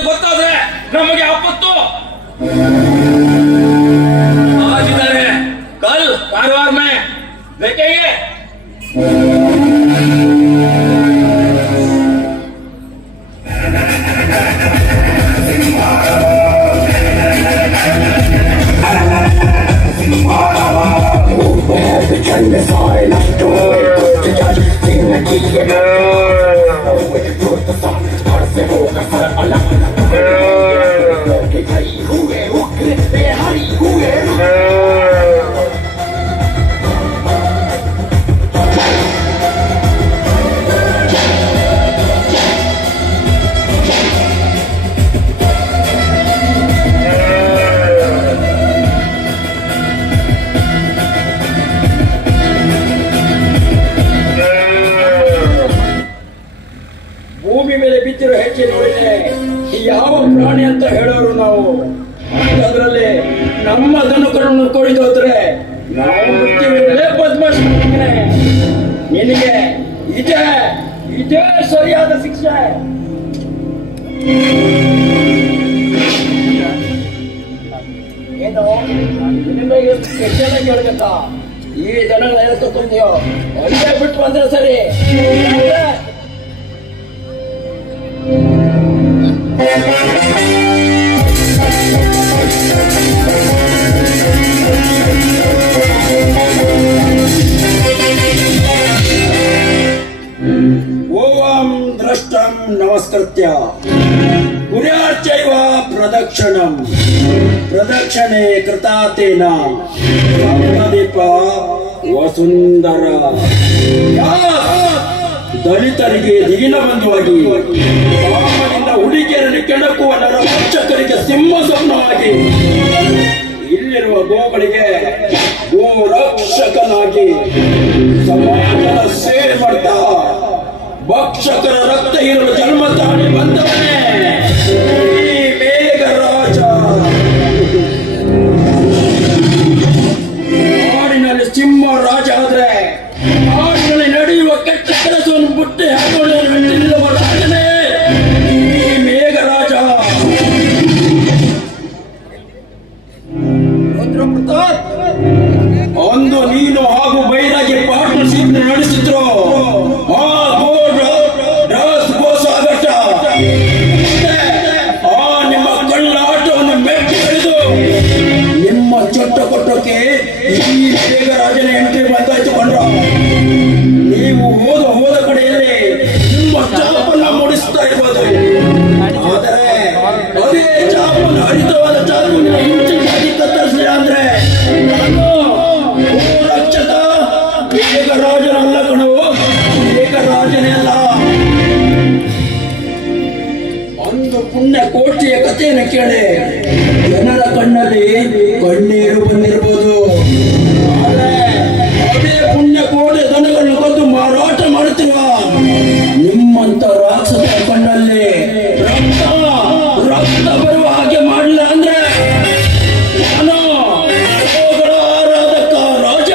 ಗೊತ್ತಾದ್ರೆ ನಮಗೆ ಆಪತ್ತು. आज इधर है, कल कारवार में देखेंगे. ಭೂಮಿ ಮೇಲೆ ಬಿದ್ದಿರೋ ಹೆಜ್ಜೆ ನೋಡಿದ್ರೆ ಯಾವ ಪ್ರಾಣಿ ಅಂತ ಹೇಳೋರು ನಾವು. ಅದರಲ್ಲಿ ನಮ್ಮ ದನಕರನ್ನು ಕೊಯ್ದೋದ್ರೆ ನಾವು ಬಿಡ್ತೀವಿ ಬದ್ಮಾಶ್. ನಿನಗೆ ಇದೇ ಸರಿಯಾದ ಶಿಕ್ಷೆ. ಏನು ನಿಮಗೆ ಹೆಚ್ಚಾಗಿ ಕೇಳಬೇಕ? ಈ ದನಗಳ ಹೇಳ್ಕೊತೀಯೋ ಒಳ್ಳೆ ಬಿಟ್ಟು ಬಂದ್ರೆ ಸರಿ. ಓಂ ದ್ರಷ್ಟಂ ನಮಸ್ಕೃತ್ಯ ಗುರ್ಯಾರ್ಚೈವ ಪ್ರದಕ್ಷಿಣಂ ಪ್ರದಕ್ಷಿಣೆ ಕೃತಾತೇನ ದೀಪ ವಸುಂಧರ. ದಲಿತರಿಗೆ ದೀನಬಂಧುವಾಗಿ ಪಾಪದಿಂದ ಹುಡುಗಿಯರಲ್ಲಿ ಕೆಣಕುವ ನರಭಕ್ಷಕರಿಗೆ ಸಿಂಹಸಮನಾಗಿ ಇಲ್ಲಿರುವ ಗೋಗಳಿಗೆ ಗೋರಕ್ಷಕನಾಗಿ ಸಮಾಜದ ಸೇವೆ ಮಾಡ್ತಾ ಭಕ್ಷಕರ ರಕ್ತ ಹೀರಲು ಜನ್ಮ ತಾಳಿ ಬಂದವನೇ ಈ ಮೇಘರಾಜ. ನಾಡಿನಲ್ಲಿ ಸಿಂಹ ರಾಜ ಆದ್ರೆ ನಾಡಿನಲ್ಲಿ ನಡೆಯುವ ಕೆಟ್ಟ ಕೆಲಸವನ್ನು ಬುಟ್ಟಿ ಹಾಕೊಳ್ಳುವ ರಾಜನೇ ಈ ಮೇಘರಾಜ. ರುದ್ರಪ್ರತಾಪ್, ಒಂದು ನೀನು ಹಾಗೂ ಬೈರಾಗಿ ಪಾರ್ಟ್ನರ್ಶಿಪ್ ನಡೆಸಿದ್ರು. ನಿಮ್ಮ ಕಳ್ಳಾಟವನ್ನು ಮೆಟ್ಟಿ ಹಿಡಿದು ನಿಮ್ಮ ಚೊಟ್ಟ ಕೊಟ್ಟಕ್ಕೆ ಈ ಮೇಘರಾಜನ ಎಂಟ್ರಿ ಬಂದಾಯ್ತು ಕೊಂಡ್ರ. ನೀವು ಹೋದ ಕಡೆಯಲ್ಲಿ ನಿಮ್ಮ ಚಾಪನ್ನ ಮೂಡಿಸ್ತಾ ಇರ್ಬೋದು, ಆದರೆ ಅದೇ ಚಾಪನ್ನ ಹರಿತವಾದ ಚಾಪನ್ನ ಹಿಂಚಿಗಾಗಿ ಕತ್ತರಿಸಿಲ್ಲ ಅಂದ್ರೆ ನಾನು ರಕ್ಷಕ ಮೇಘರಾಜನಲ್ಲ ಕಣವು, ಮೇಘರಾಜನೇ ಅಲ್ಲ. ಒಂದು ಪುಣ್ಯ ಕೋಟಿಯ ಕಥೆಯನ್ನು ಕೇಳಿ ಜನರ ಕಣ್ಣಲ್ಲಿ ಕಣ್ಣೀರು ಬಂದಿರ್ಬೋದು, ಆದರೆ ಅದೇ ಪುಣ್ಯ ಕೋಟಿ ದನಗಳನ್ನು ಕೊಂದು ಮಾರಾಟ ಮಾಡುತ್ತಿರುವ ನಿಮ್ಮಂತ ರಾಕ್ಷಸ ಕಣ್ಣಲ್ಲಿ ರಕ್ತ ಬರುವ ಹಾಗೆ ಮಾಡಲಿಲ್ಲ ಅಂದ್ರೆ ನಾನು ಆರಾಧಕ ರಾಜ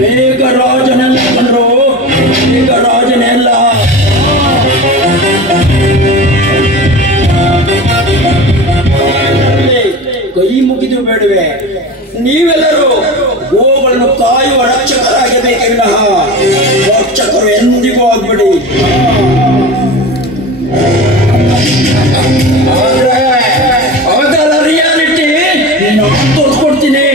ಮೇಘರಾಜನೆಲ್ಲ ಕಂಡ್ರು, ಮೇಘರಾಜನೇ ಅಲ್ಲ. ಕೈ ಮುಗಿದು ಬೇಡವೆ, ನೀವೆಲ್ಲರೂ ಗೋಗಳನ್ನು ಕಾಯುವ ರಕ್ಷಕರಾಗಬೇಕೇ ವಿನಃ ರಕ್ಷಕರು ಎಂದಿಗೂ ಆಗ್ಬೇಡಿ. ಅದರ ರಿಯಾಲಿಟಿ ನಾನು ತೋರಿಸ್ಕೊಡ್ತೀನಿ.